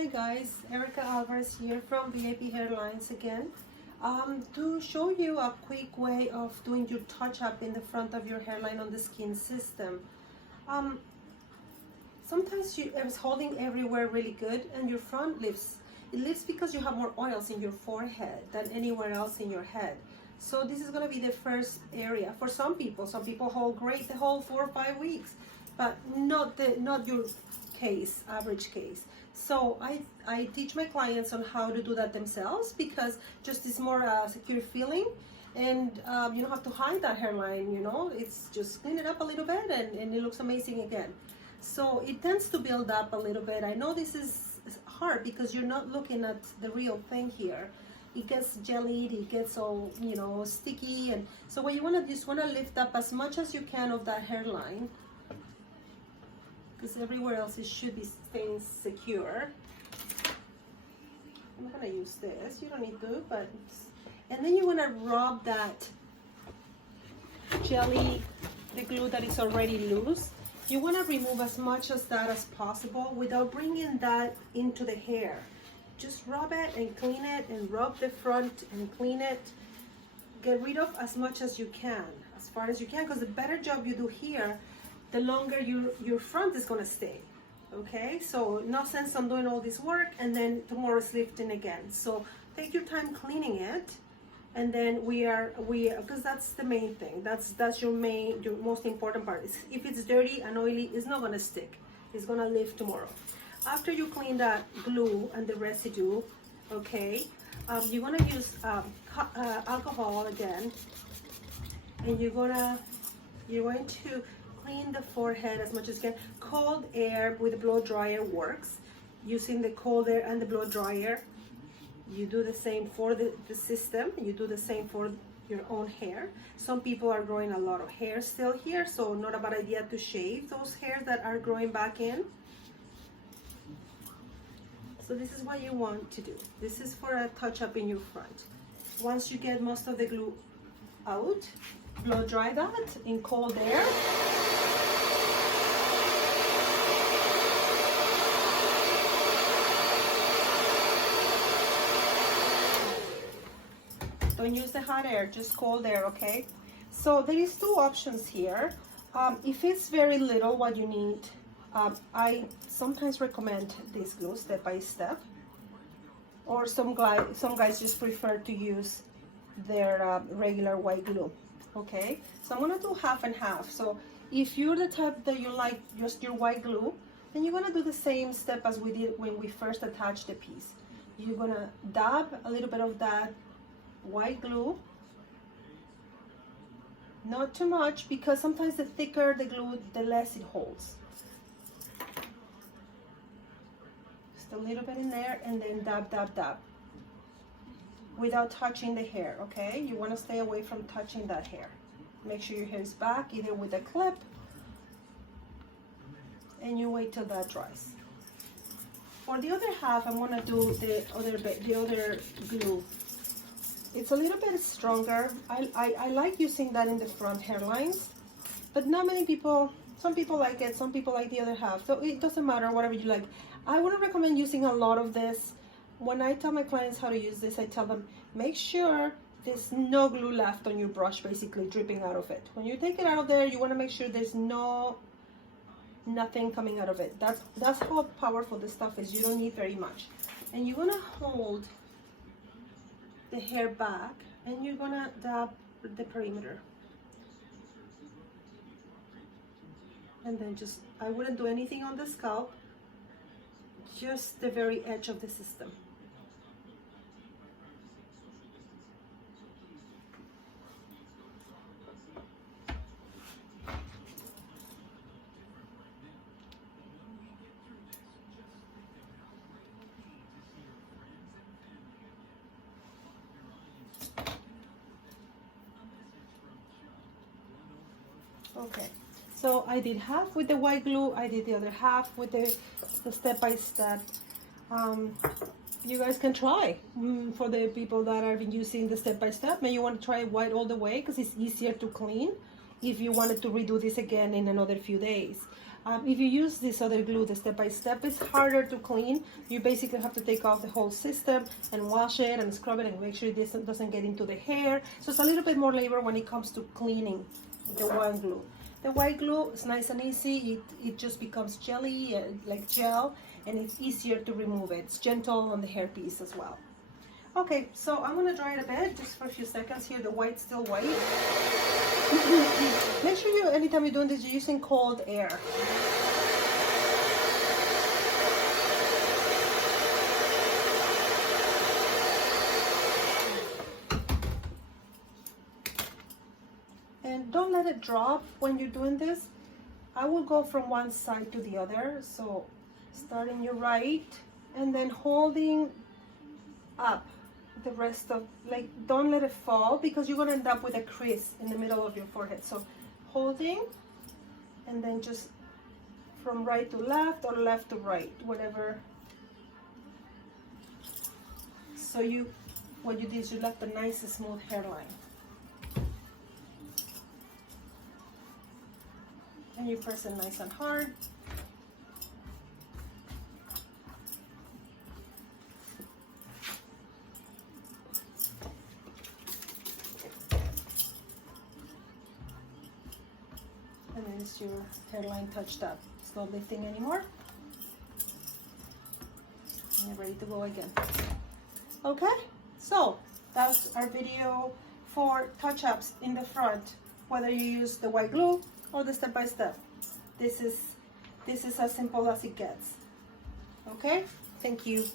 Hi guys, Erica Alvarez here from VIP Hairlines again, to show you a quick way of doing your touch-up in the front of your hairline on the skin system. Sometimes it's holding everywhere really good and your front lifts. It lifts because you have more oils in your forehead than anywhere else in your head. So this is going to be the first area for some people. Some people hold great the whole 4 or 5 weeks, but not your case, average case. So I teach my clients on how to do that themselves, because just it's more secure feeling, and you don't have to hide that hairline, you know. It's just clean it up a little bit and it looks amazing again. So it tends to build up a little bit. I know this is hard because you're not looking at the real thing here. It gets jellied, it gets all, you know, sticky, and so what you want to just want to lift up as much as you can of that hairline, because everywhere else it should be staying secure. I'm gonna use this, you don't need to, but and then you want to rub that jelly, the glue that is already loose. You want to remove as much of that as possible without bringing that into the hair. Just rub it and clean it, and rub the front and clean it. Get rid of as much as you can, as far as you can, because the better job you do here, the longer your front is going to stay. Okay, so no sense on doing all this work and then tomorrow's lifting again. So take your time cleaning it, and then we because that's the main thing. That's your most important part. If it's dirty and oily, it's not going to stick. It's going to lift tomorrow. After you clean that glue and the residue, okay, you're going to use alcohol again, and you're going to clean the forehead as much as you can. Cold air with a blow dryer works. Using the cold air and the blow dryer, you do the same for the system. You do the same for your own hair. Some people are growing a lot of hair still here, so not a bad idea to shave those hairs that are growing back in. So this is what you want to do. This is for a touch-up in your front. Once you get most of the glue out, blow dry that in cold air. Don't use the hot air, just cold air, okay? So there is two options here. If it's very little what you need, I sometimes recommend this glue step by step, or some guys just prefer to use their regular white glue. Okay, so I'm gonna do half and half. So if you're the type that you like just your white glue, then you're gonna do the same step as we did when we first attached the piece. You're gonna dab a little bit of that white glue, not too much, because sometimes the thicker the glue, the less it holds. Just a little bit in there, and then dab, dab, dab, without touching the hair. Okay, you want to stay away from touching that hair. Make sure your hair is back, either with a clip, and you wait till that dries. For the other half, I'm gonna do the other glue. It's a little bit stronger. I like using that in the front hairlines, but not many people. Some people like it, some people like the other half. So it doesn't matter, whatever you like. I wouldn't recommend using a lot of this. When I tell my clients how to use this, I tell them, make sure there's no glue left on your brush, basically dripping out of it. When you take it out of there, you want to make sure there's nothing coming out of it. That's how powerful this stuff is. You don't need very much. And you want to hold the hair back, and you're gonna dab the perimeter, and then just, I wouldn't do anything on the scalp, just the very edge of the system. Okay, so I did half with the white glue, I did the other half with the step-by-step. You guys can try. For the people that have been using the step-by-step, maybe you want to try white all the way because it's easier to clean if you wanted to redo this again in another few days. If you use this other glue, the step-by-step, it's harder to clean. You basically have to take off the whole system and wash it and scrub it and make sure this doesn't get into the hair. So it's a little bit more labor when it comes to cleaning the one glue. The white glue is nice and easy. It just becomes jelly, like gel, and it's easier to remove it. It's gentle on the hairpiece as well. Okay, so I'm gonna dry it a bit, just for a few seconds here. The white's still white. Make sure you, anytime you're doing this, you're using cold air. And don't let it drop when you're doing this. I will go from one side to the other. So starting your right and then holding up the rest of, like, don't let it fall because you're gonna end up with a crease in the middle of your forehead. So holding and then just from right to left or left to right, whatever. So what you did is you left a nice smooth hairline. And you press it nice and hard. And then it's your hairline touched up. It's not lifting anymore. And you're ready to go again. Okay, so that's our video for touch-ups in the front, whether you use the white glue or the step-by-step. This is as simple as it gets. Okay, thank you.